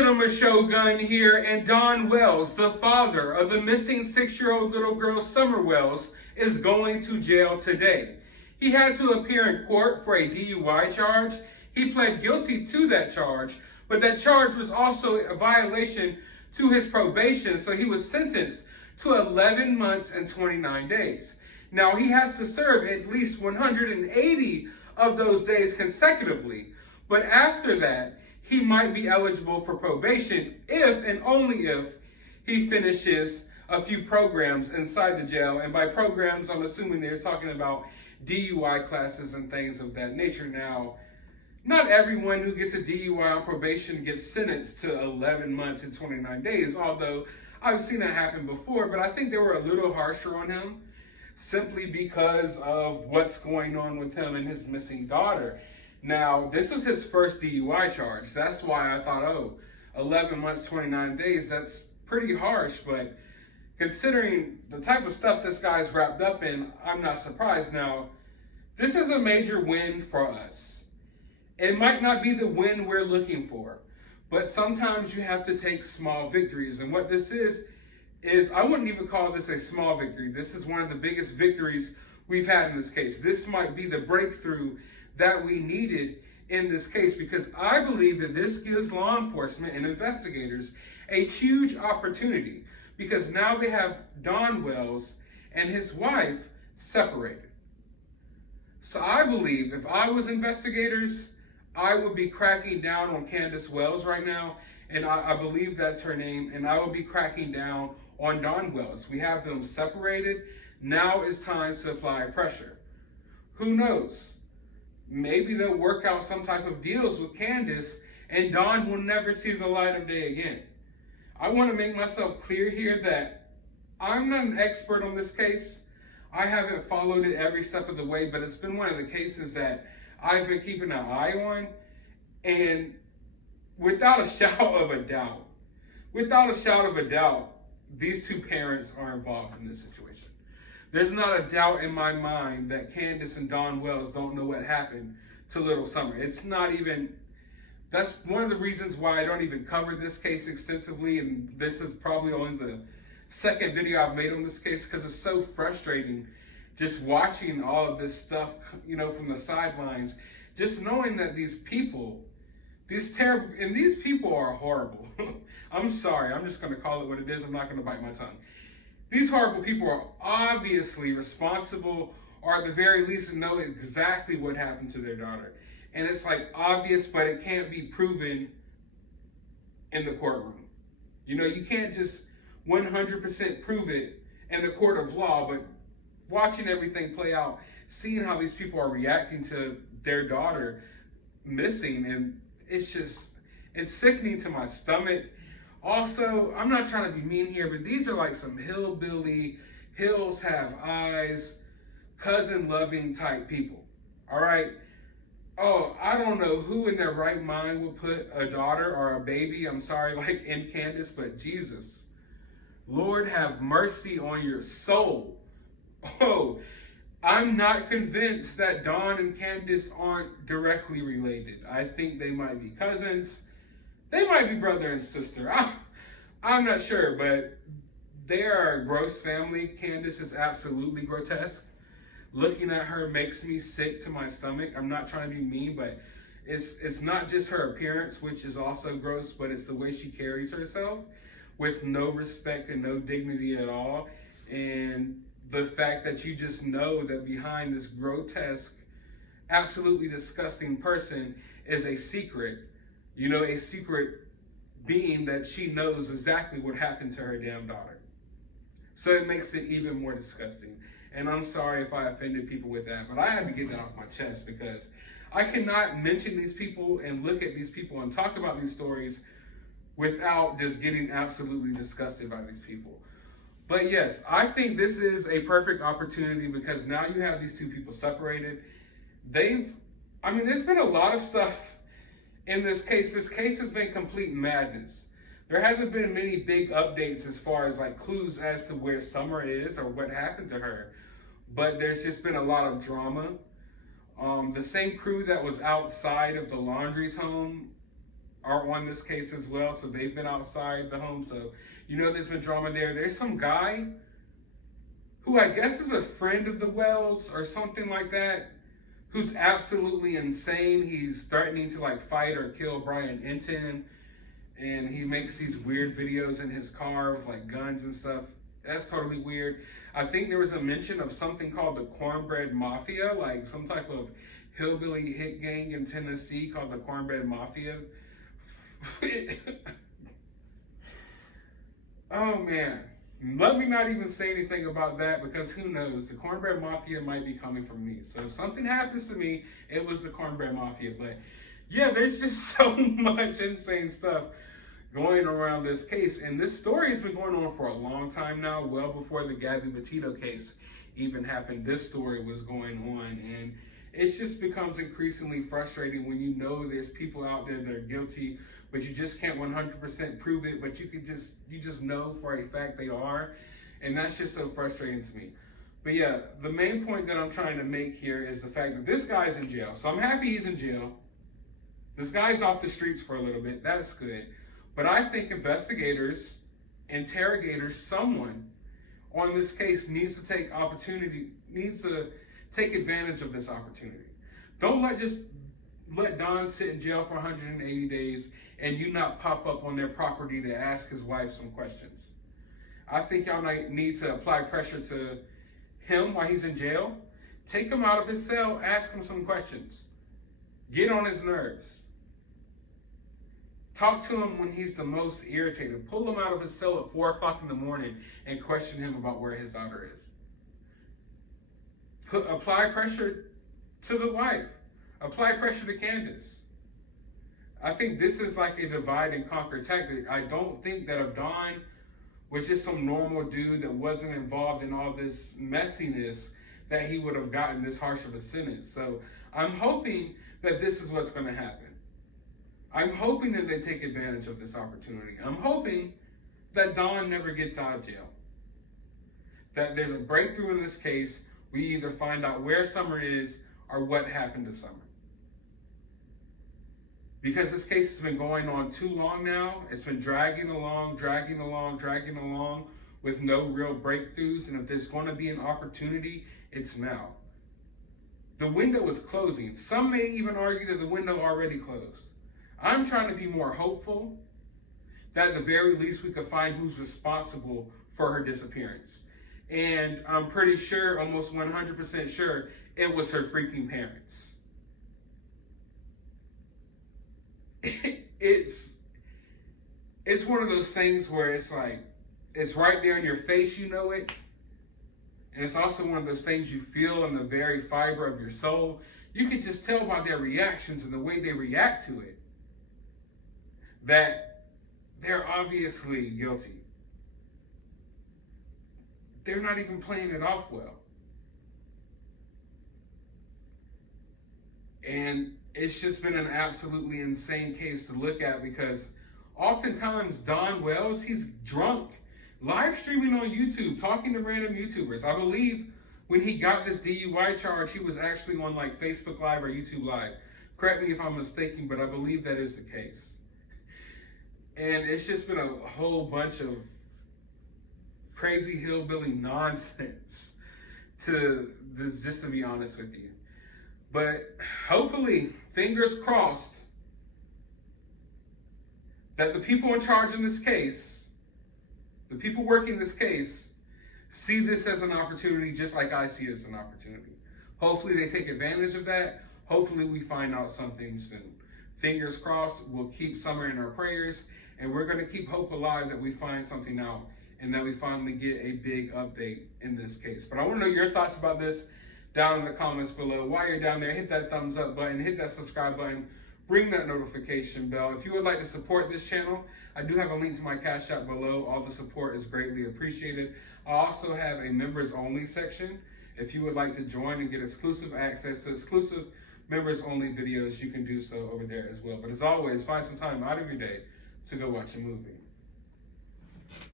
Cinema Shogun here, and Don Wells, the father of the missing 6-year-old little girl Summer Wells, is going to jail today. He had to appear in court for a DUI charge. He pled guilty to that charge, but that charge was also a violation to his probation, so he was sentenced to 11 months and 29 days. Now, he has to serve at least 180 of those days consecutively, but after that, he might be eligible for probation if and only if he finishes a few programs inside the jail. And by programs, I'm assuming they're talking about DUI classes and things of that nature. Now, not everyone who gets a DUI on probation gets sentenced to 11 months and 29 days, although I've seen it happen before, but I think they were a little harsher on him simply because of what's going on with him and his missing daughter. Now, this was his first DUI charge. That's why I thought, oh, 11 months, 29 days, that's pretty harsh. But considering the type of stuff this guy's wrapped up in, I'm not surprised. Now, this is a major win for us. It might not be the win we're looking for, but sometimes you have to take small victories. And what this is I wouldn't even call this a small victory. This is one of the biggest victories we've had in this case. This might be the breakthrough that we needed in this case, because I believe that this gives law enforcement and investigators a huge opportunity, because now they have Don Wells and his wife separated. So I believe if I was investigators, I would be cracking down on Candace Wells right now, and I believe that's her name, and I would be cracking down on Don Wells. We have them separated. Now it's time to apply pressure. Who knows? Maybe they'll work out some type of deals with Candace, and Don will never see the light of day again. I want to make myself clear here that I'm not an expert on this case. I haven't followed it every step of the way, but it's been one of the cases that I've been keeping an eye on. And without a shadow of a doubt, these two parents are involved in this situation. There's not a doubt in my mind that Candace and Don Wells don't know what happened to little Summer. It's not even, that's one of the reasons why I don't even cover this case extensively, and this is probably only the second video I've made on this case, because it's so frustrating just watching all of this stuff, from the sidelines, just knowing that these people, these people are horrible. I'm sorry, I'm just going to call it what it is. I'm not going to bite my tongue. These horrible people are obviously responsible, or at the very least know exactly what happened to their daughter. And it's like obvious, but it can't be proven in the courtroom. You can't just 100% prove it in the court of law, but watching everything play out, seeing how these people are reacting to their daughter missing, and it's sickening to my stomach. Also, I'm not trying to be mean here, but these are like some hillbilly, hills have eyes, cousin-loving type people, all right? Oh, I don't know who in their right mind would put a daughter or a baby, like in Candace, but Jesus, Lord have mercy on your soul. Oh, I'm not convinced that Don and Candace aren't directly related. I think they might be cousins. They might be brother and sister. I'm not sure, but they are a gross family. Candace is absolutely grotesque. Looking at her makes me sick to my stomach. I'm not trying to be mean, but it's not just her appearance, which is also gross, but it's the way she carries herself with no respect and no dignity at all. And the fact that you just know that behind this grotesque, absolutely disgusting person is a secret, a secret being that she knows exactly what happened to her damn daughter. So it makes it even more disgusting. And I'm sorry if I offended people with that, but I had to get that off my chest, because I cannot mention these people and look at these people and talk about these stories without just getting absolutely disgusted by these people. But yes, I think this is a perfect opportunity, because now you have these two people separated. There's been a lot of stuff in this case. This case has been complete madness. There hasn't been many big updates as far as like clues as to where Summer is or what happened to her. But there's just been a lot of drama. The same crew that was outside of the Laundrie's home are on this case as well, so they've been outside the home, so you know there's been drama there. There's some guy who I guess is a friend of the Wells or something like that, who's absolutely insane. He's threatening to like fight or kill Brian Enton, and he makes these weird videos in his car with like guns and stuff. That's totally weird. I think there was a mention of something called the Cornbread Mafia, like some type of hillbilly hit gang in Tennessee called the Cornbread Mafia. Oh man, let me not even say anything about that, because who knows, the Cornbread Mafia might be coming from me. So if something happens to me, it was the Cornbread Mafia. But yeah, there's just so much insane stuff going around this case, and this story has been going on for a long time now. Well before the Gabby Petito case even happened, this story was going on, and it just becomes increasingly frustrating when you know there's people out there that are guilty, but you just can't 100% prove it, but you just know for a fact they are, and that's just so frustrating to me. But yeah, the main point that I'm trying to make here is the fact that this guy's in jail. So I'm happy he's in jail. This guy's off the streets for a little bit. That's good. But I think investigators, interrogators, someone on this case needs to take advantage of this opportunity. Don't let Don sit in jail for 180 days and you not pop up on their property to ask his wife some questions. I think y'all need to apply pressure to him while he's in jail. Take him out of his cell, ask him some questions. Get on his nerves. Talk to him when he's the most irritated. Pull him out of his cell at 4 o'clock in the morning and question him about where his daughter is. Apply pressure to the wife. Apply pressure to Candace. I think this is like a divide and conquer tactic. I don't think that if Don was just some normal dude that wasn't involved in all this messiness, that he would have gotten this harsh of a sentence. So I'm hoping that this is what's going to happen. I'm hoping that they take advantage of this opportunity. I'm hoping that Don never gets out of jail. That there's a breakthrough in this case. We either find out where Summer is or what happened to Summer. Because this case has been going on too long now. It's been dragging along with no real breakthroughs. And if there's going to be an opportunity, it's now. The window is closing. Some may even argue that the window already closed. I'm trying to be more hopeful that at the very least we could find who's responsible for her disappearance. And I'm pretty sure, almost 100% sure, it was her freaking parents. It's one of those things where it's like, it's right there in your face, you know it. And it's also one of those things you feel in the very fiber of your soul. You can just tell by their reactions and the way they react to it that they're obviously guilty. They're not even playing it off well. And it's just been an absolutely insane case to look at, because oftentimes Don Wells, he's drunk, live streaming on YouTube, talking to random YouTubers. I believe when he got this DUI charge, he was actually on like Facebook Live or YouTube Live. Correct me if I'm mistaken, but I believe that is the case. And it's just been a whole bunch of crazy hillbilly nonsense, just to be honest with you. But hopefully, fingers crossed, that the people in charge in this case, the people working this case, see this as an opportunity just like I see it as an opportunity. Hopefully they take advantage of that. Hopefully we find out something soon. Fingers crossed, we'll keep Summer in our prayers, and we're going to keep hope alive that we find something out and that we finally get a big update in this case. But I want to know your thoughts about this down in the comments below. While you're down there, hit that thumbs up button, hit that subscribe button, ring that notification bell. If you would like to support this channel, I do have a link to my Cash App below. All the support is greatly appreciated. I also have a members only section. If you would like to join and get exclusive access to exclusive members only videos, you can do so over there as well. But as always, find some time out of your day to go watch a movie.